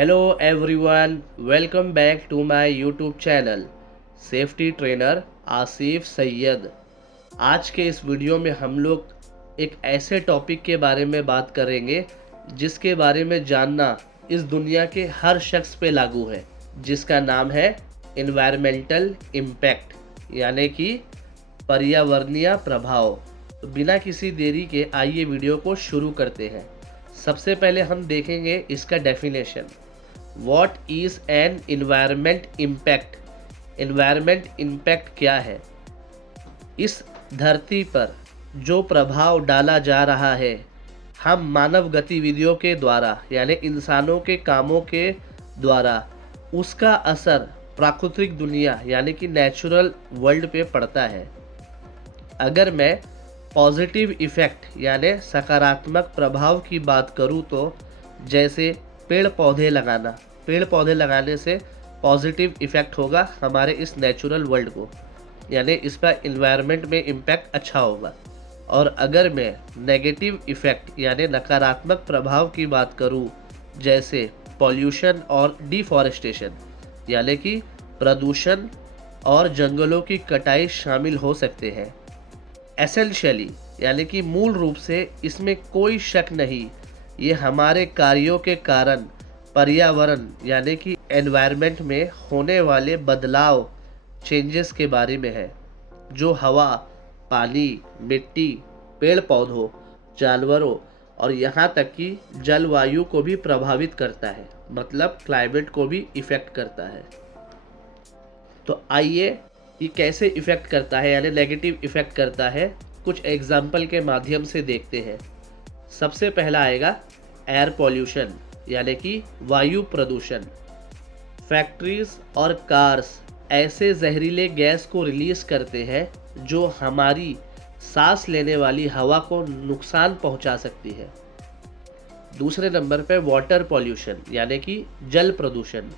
Hello everyone, welcome back to my YouTube channel safety trainer Asif Syed. आज के इस video में हम लोग एक ऐसे टॉपिक के बारे में बात करेंगे जिसके बारे में जानना इस दुनिया के हर शख्स पे लागू है, जिसका नाम है एनवायरमेंटल इम्पैक्ट, यानी कि पर्यावरणीय प्रभाव। तो बिना किसी देरी के आइए वीडियो को शुरू करते हैं। सबसे पहले हम देखेंगे इसका definition. What is an environment impact? Environment impact क्या है? इस धरती पर जो प्रभाव डाला जा रहा है हम मानव गतिविधियों के द्वारा, यानी इंसानों के कामों के द्वारा, उसका असर प्राकृतिक दुनिया यानी कि नेचुरल वर्ल्ड पे पड़ता है। अगर मैं पॉजिटिव इफ़ेक्ट यानी सकारात्मक प्रभाव की बात करूँ तो जैसे पेड़ पौधे लगाने से पॉजिटिव इफ़ेक्ट होगा हमारे इस नेचुरल वर्ल्ड को, यानी इस पर इन्वायरमेंट में इम्पैक्ट अच्छा होगा। और अगर मैं नेगेटिव इफ़ेक्ट यानी नकारात्मक प्रभाव की बात करूँ जैसे पॉल्यूशन और डिफॉरेस्टेशन यानी कि प्रदूषण और जंगलों की कटाई शामिल हो सकते हैं। एसेंशियली यानी कि मूल रूप से इसमें कोई शक नहीं, ये हमारे कार्यों के कारण पर्यावरण यानी कि एनवायरनमेंट में होने वाले बदलाव, चेंजेस के बारे में है, जो हवा, पानी, मिट्टी, पेड़ पौधों, जानवरों और यहाँ तक कि जलवायु को भी प्रभावित करता है, मतलब क्लाइमेट को भी इफ़ेक्ट करता है। तो आइए ये कैसे इफ़ेक्ट करता है यानी नेगेटिव इफ़ेक्ट करता है, कुछ एग्जाम्पल के माध्यम से देखते हैं। सबसे पहला आएगा एयर पॉल्यूशन यानी कि वायु प्रदूषण। फैक्ट्रीज और कार्स ऐसे जहरीले गैस को रिलीज़ करते हैं जो हमारी सांस लेने वाली हवा को नुकसान पहुंचा सकती है। दूसरे नंबर पे वाटर पॉल्यूशन यानी कि जल प्रदूषण।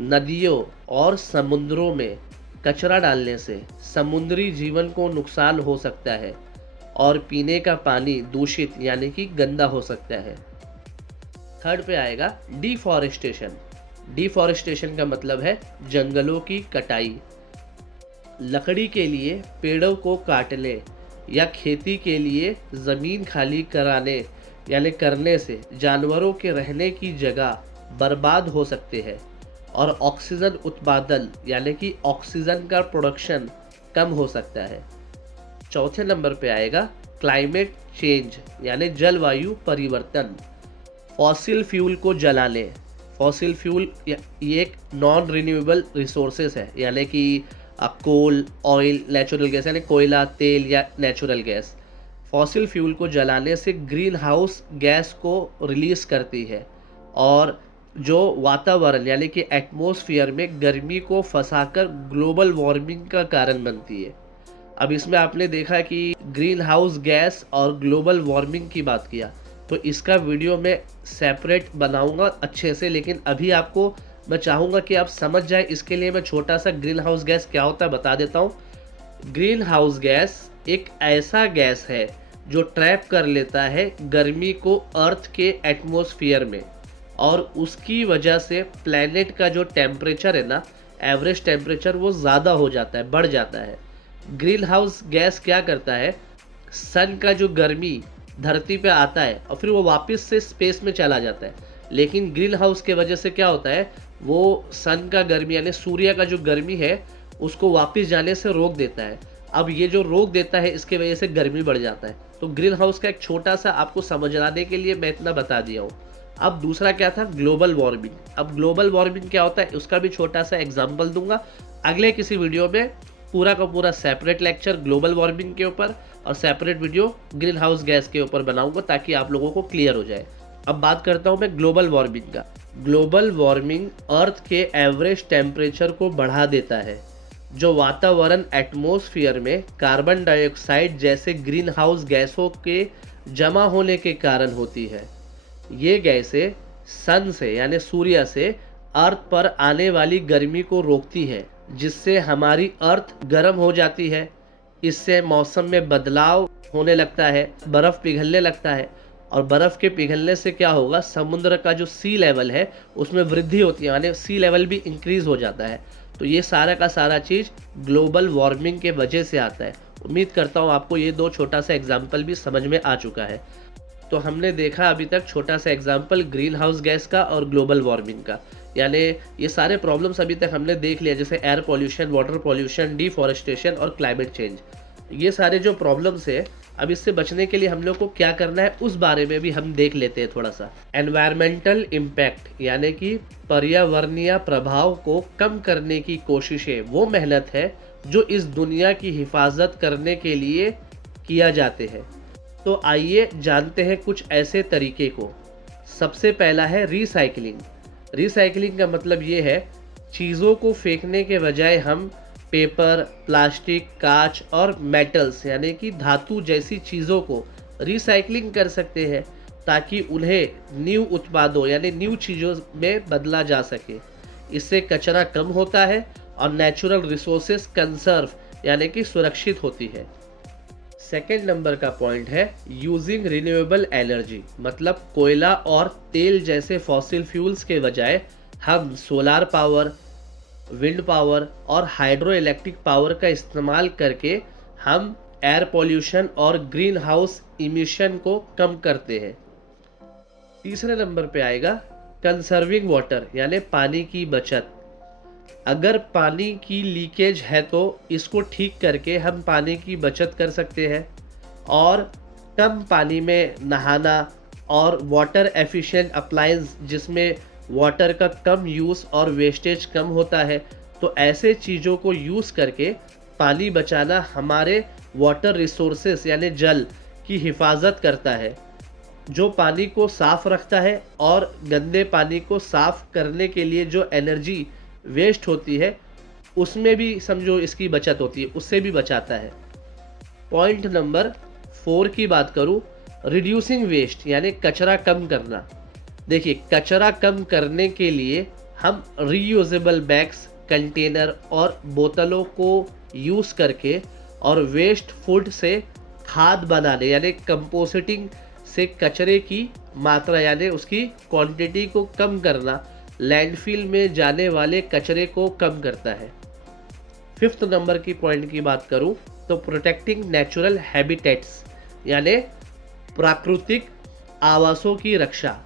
नदियों और समुद्रों में कचरा डालने से समुद्री जीवन को नुकसान हो सकता है और पीने का पानी दूषित यानी कि गंदा हो सकता है। थर्ड पे आएगा डिफॉरेस्टेशन। डिफॉरेस्टेशन का मतलब है जंगलों की कटाई। लकड़ी के लिए पेड़ों को काटने या खेती के लिए ज़मीन खाली कराने यानी करने से जानवरों के रहने की जगह बर्बाद हो सकते हैं और ऑक्सीजन उत्पादन यानी कि ऑक्सीजन का प्रोडक्शन कम हो सकता है। चौथे नंबर पे आएगा क्लाइमेट चेंज यानी जलवायु परिवर्तन। फॉसिल फ्यूल को जलाने, फॉसिल फ्यूल ये एक नॉन रिन्यूएबल रिसोर्सेस है, यानी कि कोल, ऑयल, नेचुरल गैस यानी कोयला, तेल या नेचुरल गैस। फॉसिल फ्यूल को जलाने से ग्रीन हाउस गैस को रिलीज़ करती है और जो वातावरण यानी कि एटमॉस्फेयर में गर्मी को फंसाकर ग्लोबल वार्मिंग का कारण बनती है। अब इसमें आपने देखा कि ग्रीन हाउस गैस और ग्लोबल वार्मिंग की बात किया, तो इसका वीडियो मैं सेपरेट बनाऊंगा अच्छे से, लेकिन अभी आपको मैं चाहूँगा कि आप समझ जाए, इसके लिए मैं छोटा सा ग्रीन हाउस गैस क्या होता है बता देता हूँ। ग्रीन हाउस गैस एक ऐसा गैस है जो ट्रैप कर लेता है गर्मी को अर्थ के एटमॉस्फेयर में और उसकी वजह से प्लैनेट का जो टेम्परेचर है ना, एवरेज टेम्परेचर वो ज़्यादा हो जाता है, बढ़ जाता है। ग्रीन हाउस गैस क्या करता है, सन का जो गर्मी धरती पे आता है और फिर वो वापस से स्पेस में चला जाता है, लेकिन ग्रीन हाउस के वजह से क्या होता है, वो सन का गर्मी यानी सूर्य का जो गर्मी है उसको वापस जाने से रोक देता है। अब ये जो रोक देता है इसके वजह से गर्मी बढ़ जाता है। तो ग्रीन हाउस का एक छोटा सा आपको समझाने के लिए मैं इतना बता दिया हूँ। अब दूसरा क्या था, ग्लोबल वार्मिंग। अब ग्लोबल वार्मिंग क्या होता है उसका भी छोटा सा एग्जांपल दूंगा अगले किसी वीडियो में। पूरा का पूरा सेपरेट लेक्चर ग्लोबल वार्मिंग के ऊपर और separate video green house gas के ऊपर बनाऊंगा ताकि आप लोगों को क्लियर हो जाए। अब बात करता हूं मैं ग्लोबल वार्मिंग का। ग्लोबल वार्मिंग अर्थ के एवरेज टेम्परेचर को बढ़ा देता है, जो वातावरण एटमॉस्फेयर में कार्बन डाइऑक्साइड जैसे ग्रीन हाउस गैसों के जमा होने के कारण होती है। ये गैसें सन से यानी सूर्य से अर्थ पर आने वाली गर्मी को रोकती है, जिससे हमारी अर्थ गर्म हो जाती है। इससे मौसम में बदलाव होने लगता है, बर्फ़ पिघलने लगता है और बर्फ़ के पिघलने से क्या होगा, समुद्र का जो सी लेवल है उसमें वृद्धि होती है, यानी सी लेवल भी इंक्रीज़ हो जाता है। तो ये सारा का सारा चीज़ ग्लोबल वार्मिंग के वजह से आता है। उम्मीद करता हूँ आपको ये 2 छोटा सा एग्जाम्पल भी समझ में आ चुका है। तो हमने देखा अभी तक छोटा सा एग्जाम्पल ग्रीन हाउस गैस का और ग्लोबल वार्मिंग का, यानी ये सारे प्रॉब्लम्स अभी तक हमने देख लिया, जैसे air pollution, water pollution, deforestation और क्लाइमेट चेंज। ये सारे जो प्रॉब्लम्स है, अब इससे बचने के लिए हम लोग को क्या करना है उस बारे में भी हम देख लेते हैं थोड़ा सा। एनवायरमेंटल इम्पैक्ट यानी कि पर्यावरणीय प्रभाव को कम करने की कोशिशें वो मेहनत है जो इस दुनिया की हिफाजत करने के लिए किया जाते हैं। तो आइए जानते हैं कुछ ऐसे तरीके को। सबसे पहला है रिसाइकलिंग। रिसाइकलिंग का मतलब ये है, चीज़ों को फेंकने के बजाय हम पेपर, प्लास्टिक, कांच और मेटल्स यानी कि धातु जैसी चीज़ों को रिसाइकलिंग कर सकते हैं ताकि उन्हें न्यू उत्पादों यानी न्यू चीज़ों में बदला जा सके। इससे कचरा कम होता है और नेचुरल रिसोर्सेज कंजर्व यानी कि सुरक्षित होती है। सेकेंड नंबर का पॉइंट है यूजिंग रिन्यूएबल एनर्जी, मतलब कोयला और तेल जैसे फॉसिल फ्यूल्स के बजाय हम सोलार पावर, विंड पावर और हाइड्रो इलेक्ट्रिक पावर का इस्तेमाल करके हम एयर पॉल्यूशन और ग्रीन हाउस इमिशन को कम करते हैं। तीसरे नंबर पे आएगा कंजर्विंग वाटर यानी पानी की बचत। अगर पानी की लीकेज है तो इसको ठीक करके हम पानी की बचत कर सकते हैं और कम पानी में नहाना और वाटर एफिशिएंट अप्लायंस जिसमें वाटर का कम यूज़ और वेस्टेज कम होता है, तो ऐसे चीज़ों को यूज़ करके पानी बचाना हमारे वाटर रिसोर्सेस यानी जल की हिफाजत करता है, जो पानी को साफ़ रखता है और गंदे पानी को साफ़ करने के लिए जो एनर्जी वेस्ट होती है उसमें भी समझो इसकी बचत होती है, उससे भी बचाता है। पॉइंट नंबर 4 की बात करूं, रिड्यूसिंग वेस्ट यानी कचरा कम करना। देखिए, कचरा कम करने के लिए हम रीयूजेबल बैग्स, कंटेनर और बोतलों को यूज़ करके और वेस्ट फूड से खाद बनाने यानी कंपोस्टिंग से कचरे की मात्रा यानी उसकी क्वांटिटी को कम करना लैंडफिल में जाने वाले कचरे को कम करता है। 5th नंबर की पॉइंट की बात करूं तो प्रोटेक्टिंग नेचुरल हैबिटेट्स यानी प्राकृतिक आवासों की रक्षा।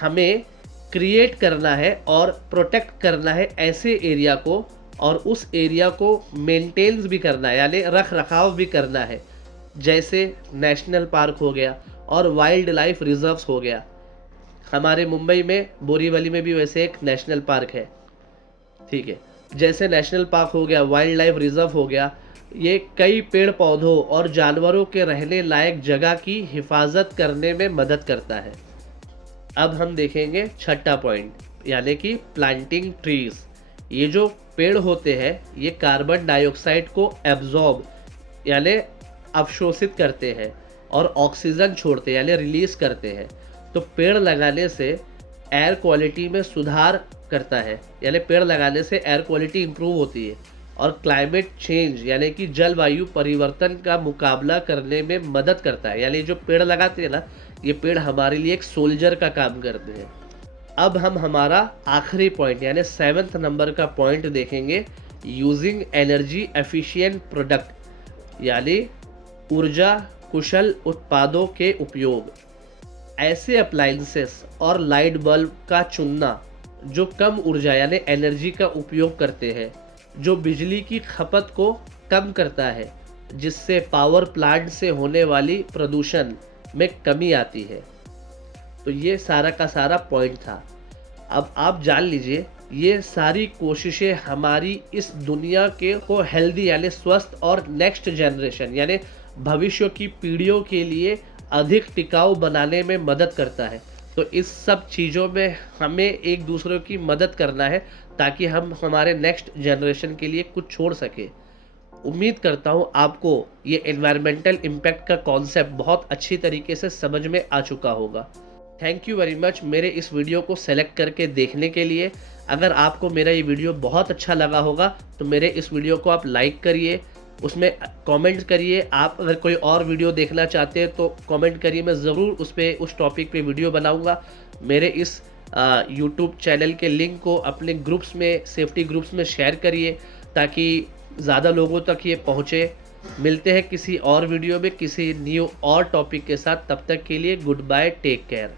हमें क्रिएट करना है और प्रोटेक्ट करना है ऐसे एरिया को, और उस एरिया को मेंटेन्स भी करना है यानी रख रखाव भी करना है, जैसे नेशनल पार्क हो गया और वाइल्ड लाइफ रिजर्व्स हो गया। हमारे मुंबई में बोरीवली में भी वैसे एक नेशनल पार्क है, ठीक है। जैसे नेशनल पार्क हो गया, वाइल्ड लाइफ रिजर्व हो गया, ये कई पेड़ पौधों और जानवरों के रहने लायक जगह की हिफाजत करने में मदद करता है। अब हम देखेंगे 6ठा पॉइंट यानी कि प्लांटिंग ट्रीज। ये जो पेड़ होते हैं ये कार्बन डाइऑक्साइड को एब्जॉर्ब यानी अवशोषित करते हैं और ऑक्सीजन छोड़ते हैं यानी रिलीज करते हैं। तो पेड़ लगाने से एयर क्वालिटी में सुधार करता है, यानी पेड़ लगाने से एयर क्वालिटी इंप्रूव होती है और क्लाइमेट चेंज यानी कि जलवायु परिवर्तन का मुकाबला करने में मदद करता है। यानी जो पेड़ लगाते हैं ना, ये पेड़ हमारे लिए एक सोल्जर का काम करते हैं। अब हम हमारा आखिरी पॉइंट यानी 7th नंबर का पॉइंट देखेंगे, यूजिंग एनर्जी एफिशिएंट प्रोडक्ट यानी ऊर्जा कुशल उत्पादों के उपयोग। ऐसे अप्लायंसेस और लाइट बल्ब का चुनना जो कम ऊर्जा यानी एनर्जी का उपयोग करते हैं, जो बिजली की खपत को कम करता है, जिससे पावर प्लांट से होने वाली प्रदूषण में कमी आती है। तो ये सारा का सारा पॉइंट था। अब आप जान लीजिए, ये सारी कोशिशें हमारी इस दुनिया के को हेल्दी यानी स्वस्थ और नेक्स्ट जनरेशन यानी भविष्य की पीढ़ियों के लिए अधिक टिकाऊ बनाने में मदद करता है। तो इस सब चीज़ों में हमें एक दूसरे की मदद करना है ताकि हम हमारे नेक्स्ट जनरेशन के लिए कुछ छोड़ सके। उम्मीद करता हूँ आपको ये एनवायरमेंटल इम्पैक्ट का कॉन्सेप्ट बहुत अच्छी तरीके से समझ में आ चुका होगा। थैंक यू वेरी मच मेरे इस वीडियो को सेलेक्ट करके देखने के लिए। अगर आपको मेरा ये वीडियो बहुत अच्छा लगा होगा तो मेरे इस वीडियो को आप लाइक करिए, उसमें कमेंट करिए। आप अगर कोई और वीडियो देखना चाहते हैं तो कमेंट करिए, मैं ज़रूर उस टॉपिक पे वीडियो बनाऊंगा। मेरे इस यूट्यूब चैनल के लिंक को अपने ग्रुप्स में, सेफ्टी ग्रुप्स में शेयर करिए ताकि ज़्यादा लोगों तक ये पहुँचे। मिलते हैं किसी और वीडियो में किसी न्यू और टॉपिक के साथ, तब तक के लिए गुड बाय, टेक केयर।